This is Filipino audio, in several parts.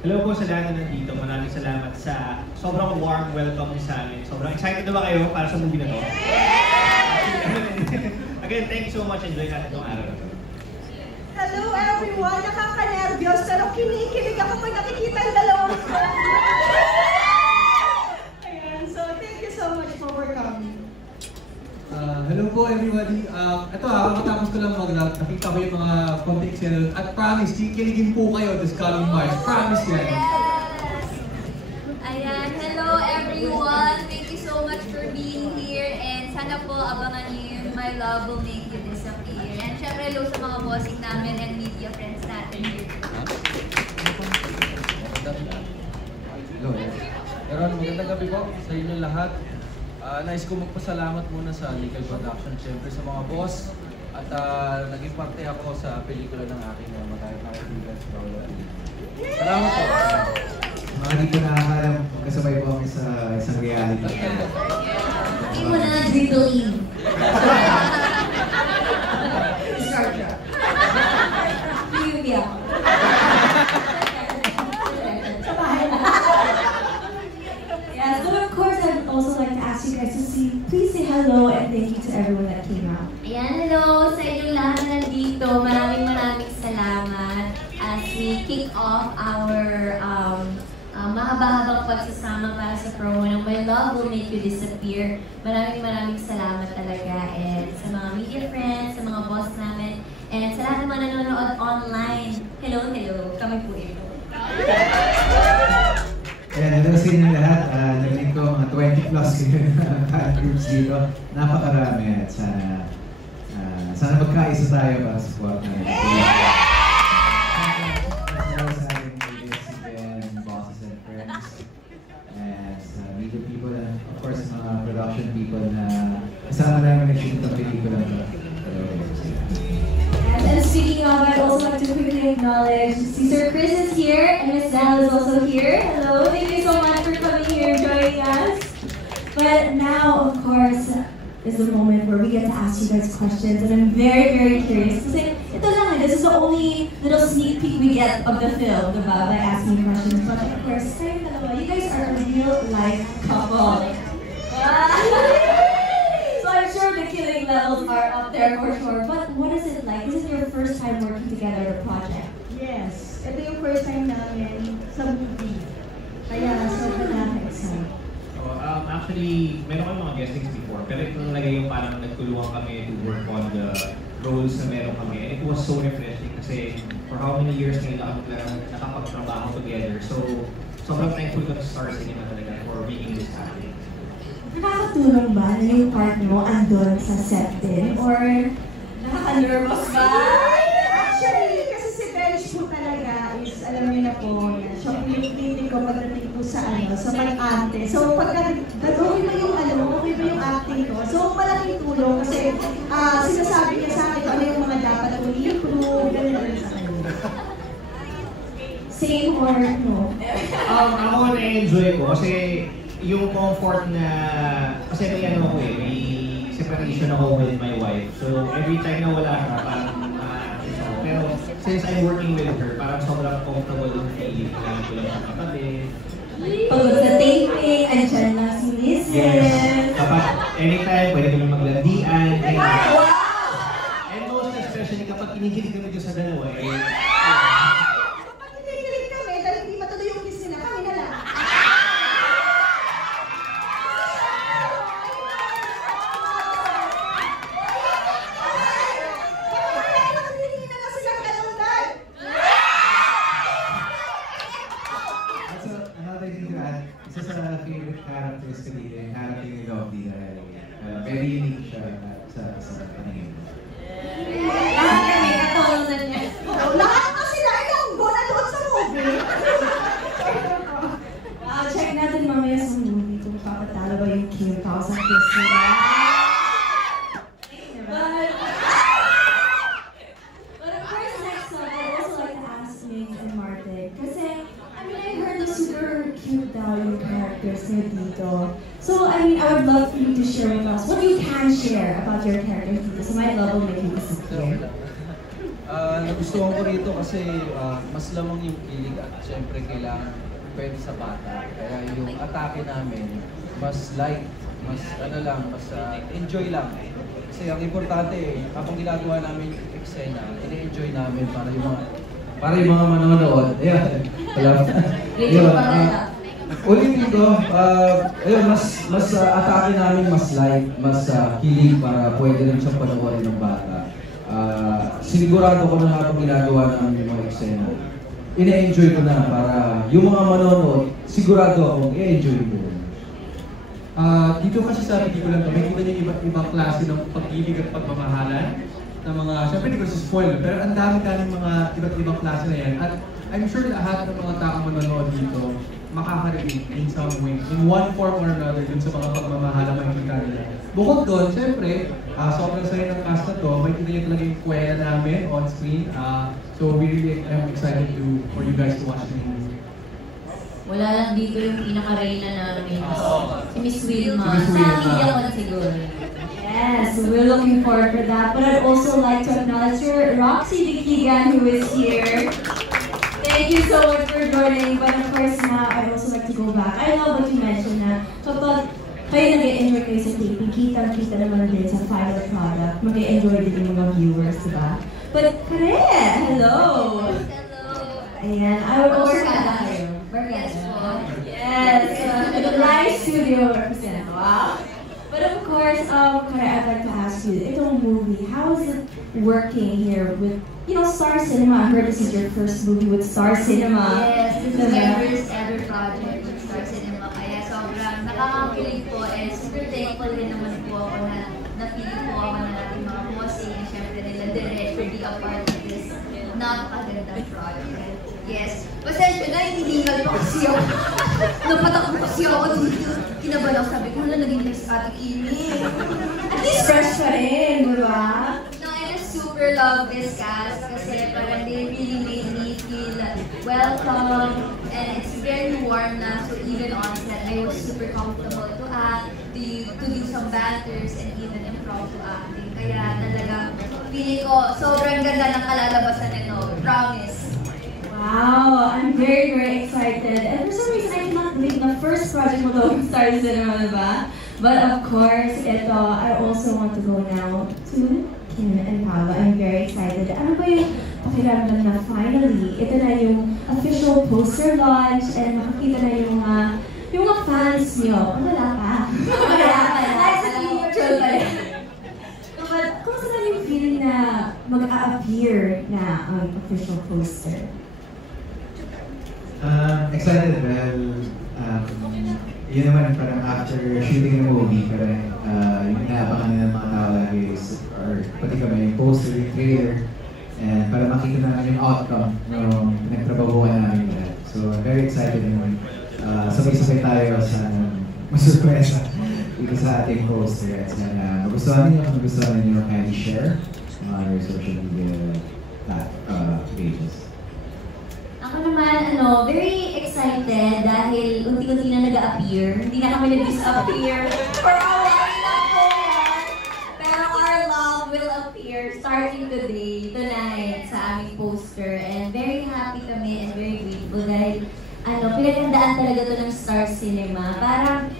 Hello po sa lahat na nandito. Maraming salamat sa sobrang warm welcome niyo sa amin. Sobrang excited na ba kayo para sa movie na to? Again, thank you so much. Enjoy natin itong araw na to. Hello everyone! Nakaka-nervyos pero kinikilig ako pag nakikita ang dalawang ko. Ayan, so thank you so much for coming. Hello po everybody. Ito makatapos ko lang mag-vlog. Nakita ko yung mga konti eksena at promise, kikiligin po kayo this coming March. Promise yan. Yes! Ayan, hello everyone! Thank you so much for being here and sana po abangan niyo yung My Love Will Make You Disappear. And syempre hello sa mga bossing namin and media friends natin here. Hello. Pero magandang gabi po sa inyo lahat. Nais ko magpasalamat muna sa Legal Production, siyempre sa mga boss at naging parte ako sa pelikula ng aking matayang kaibigan sa Paolo. Salamat po! Mga dito nakakalam, magkasabay po kami sa isang reality. Hindi mo na dribbling. Trivia. Yes, but of course I'd also like to ask you guys to please say hello and thank you to everyone that came out. Ayan, hello sa inyong lahat na nandito. Maraming salamat as we kick off our mahaba-habang pagsasama para sa promo ng My Love Will Make You Disappear. Maraming salamat talaga and sa mga media friends, sa mga boss namin, and sa lahat ng mga nanonood online. Hello, kami po ito. Ayan, hello sa inyo lahat. Narinig ko mga 20 plus fan groups dito. Napakarami at sana magkaisa tayo para support natin. Hello sa ating ladies and bosses and friends. And sa media people and of course mga production people na kasama namin nag-shoot ng pelikula na to. And speaking of, I'd also like to quickly acknowledge Cesar Chris is here and Miss Dal is also here. Hello, thank you so much for coming here and joining us. But now, of course, is the moment where we get to ask you guys questions, and I'm very curious. Kasi ito lang, this is the only little sneak peek we get of the film, diba, by asking questions. But of course, you guys are a real life couple. So I'm sure the killing levels are up there for sure. But what is it like? Is it your first time working together on a project? Yes, ito yung first time namin sa movie. Kaya sobrang nakaka-excite. Actually, meron kami mga guestings before, pero ito talaga yung parang nagtulungan kami to work on the roles na meron kami. And it was so refreshing kasi for how many years ngayon nakapagtrabaho together. So, sobrang thankful ko sa Star Cinema talaga for making this happen. Nakakatulong ba na yung part mo andun sa set din? Or nakaka-nervous ba? Actually, kasi si Bench po talaga is, alam niyo na po, siya po yung tinig ko pagdating po sa pag-ante. So, pagka okay ba yung okay ba yung acting ko? So, malaking tulong kasi sinasabi niya sa akin ano yung mga dapat kong i-improve, ganun sa kanya. Same or no? Ako na-enjoy ko kasi yung comfort na, kasi may may separation ako with my wife. So every time na wala siya, parang pero since I'm working with her, parang sobrang comfortable yung feeling na ko lang sa katabi. Pagod sa taping, andyan lang si Mrs. Yes. Kapag anytime, pwede kami maglandian. And most especially kapag kinikilig kami dyan sa dalawa, Kapag kinikilig kami, dahil hindi matuloy yung kiss nila, kami na lang. Isa sa favorite characters ko dito, yung character ni Lovely dahil very unique siya sa paningin. Lahat kami katulungan niya. Lahat kasi ilang go na doon sa movie. Check natin mamaya sa movie kung papatalo ba yung Kim Pao sa kiss nila. But of course, next up, I'd also like to ask Ming and Martin. Kasi, I heard the super cute daw yung characters niya dito. So, I would love for you to share with us what you can share about your characters dito. So, my love will make you disappear. Nagustuhan ko rito kasi mas lamang yung kilig at syempre kailangan pwede sa bata. Kaya yung atake namin, mas light, mas mas enjoy lang. Kasi ang importante, kapag ginagawa namin yung eksena, ine-enjoy namin para yung mga manonood. Ayan, ulitin ko, ayun, mas atake namin mas light, mas kilig para pwede rin siyang panoorin ng bata. Sigurado ko na habang ginagawa namin yung mga eksena, ine-enjoy ko na para yung mga manonood, sigurado akong i-enjoy mo. Dito kasi sa pelikula to, may kita niyo iba't ibang klase ng pag-ibig at pagmamahalan ng mga, syempre hindi ko spoil, pero ang dami-dami mga iba't ibang klase na yan. At I'm sure lahat ng mga taong manonood dito makaka-relate in some way, in one form or another, dun sa mga pagmamahalan makikita nila. Bukod doon, syempre, sobrang saya ng cast na to, makikita niyo talaga yung kwela namin on screen. So we really am excited for you guys to watch the movie. Wala lang dito yung pinaka-reyna namin. Si Miss Wilma. Si Miss Wilma. Sa media siguro. Yes, we're looking forward for that. But I'd also like to acknowledge Roxy Dikigan, who is here. Thank you so much for joining. But of course now, I'd also like to go back. I love what you mentioned na kapag kayo nag-enjoy kayo sa taping, kita naman din sa final product. Mag-enjoy din yung mga viewers, diba? But Kare, hello! Ayan, I would also yes, the live studio represent. Wow. But of course, Kare, I'd like to ask you, itong movie, how is it working here with, Star Cinema? I heard this is your first movie with Star Cinema. Yes, this is my first ever project with Star Cinema. Kaya sobrang nakakakilig po and super thankful din naman po ako na napili po ako na ating mga bossing and syempre nila direct to be a part of this napakagandang project. Yes. Pasensya na, hinihingal pa kasi ako. Napatakbo kasi ako dito. Kinabahan ako, sabi ko, naging next Ate Kimi. At least fresh pa rin, diba? No, I just super love this cast kasi parang they really made me feel welcome and it's very warm na. So even on set, I was super comfortable to act, to do some banters and even impromptu acting. Kaya talaga, feeling ko, sobrang ganda ng kalalabasan nito. Promise. Wow, I'm very, very excited. And for some reason, I cannot believe the first project mo daw Star Cinema, diba? But of course, I also want to go now to Kim and Paolo. I'm very excited. Ano ba yung pakiramdam na finally, ito na yung official poster launch and makikita na yung mga fans nyo. Wala pa. Wala pa. Nice to meet you. But kumusta na yung feeling na mag-a-appear na ang official poster? Excited, well, yun naman parang after shooting the movie, parang yung naabangan ng mga tao lagi is, or pati kami yung poster, yung trailer, and para makita namin yung outcome ng pinagtrabahuan namin lahat. So I'm very excited yung sabay-sabay tayo sa masurpresa dito sa ating poster. At sana magustuhan ninyo kindly share on our social media pages. Ako naman, very excited dahil unti-unti na nag-a-appear. Hindi na kami nag-disappear for a while na po. Pero our love will appear starting today, tonight, sa aming poster. And very happy kami and very grateful dahil pinaghandaan talaga to ng Star Cinema. Parang,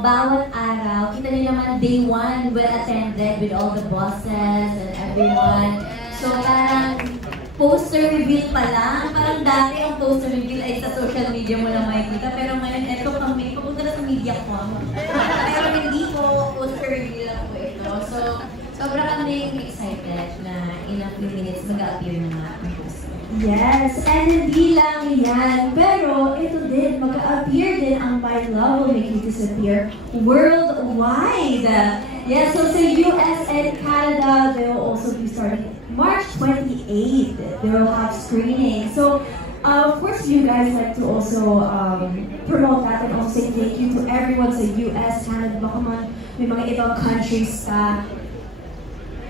bawat araw, kita niyo naman day one well attended with all the bosses and everyone. So parang, poster reveal pa lang. Parang dati ang poster reveal ay sa social media mo lang makikita. Pero ngayon, eto kami, pupunta na sa media ko. Pero hindi po, poster reveal lang po ito. So, sobrang kami excited na in a few minutes mag-a-appear na nga ang poster. Yes, and hindi lang yan. Pero ito din, mag-a-appear din ang My Love Will Make You Disappear worldwide. Yes, so sa US and Canada, they will also be starting March 28th. They will have screening. So, of course, you guys like to also promote that and also say thank you to everyone sa US, Canada, baka man may mga ibang countries ka.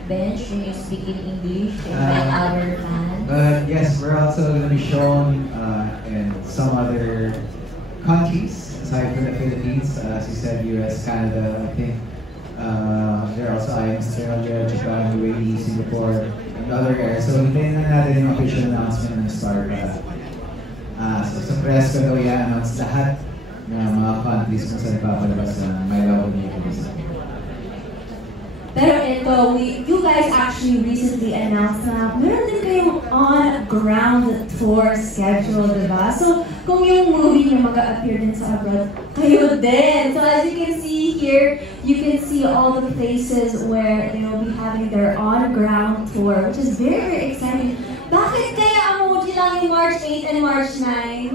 Bench, when you speak in English and our fans. But yes, we're also going to be shown in some other countries aside from the Philippines. As you said, US, Canada, I think. There are also Australia, Japan, UAE, Singapore, and other era. So hintayin na natin yung official announcement ng StarCraft. So sa press ko daw i-announce lahat na mga countries kung saan papalabas ng My Love Will Make It. Pero ito, you guys actually recently announced na meron din kayong on-ground tour schedule, diba? So, kung yung movie niyo mag-a-appear din sa abroad, kayo din! So, as you can see here, you can see all the places where they will be having their on-ground tour, which is very, very exciting. Bakit kaya emoji lang yung March 8 and March 9?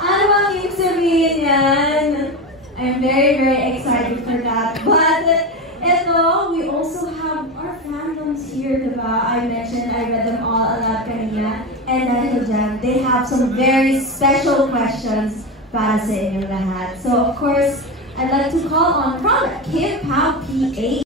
Ano ang ibig sabihin yan? I'm very, very excited for that. But, ito, we also have our fandoms here, diba? I mentioned, I read them all aloud kanina. And dahil dyan, they have some very special questions para sa inyong lahat. So, of course, I'd like to call on from Kim Pao PH.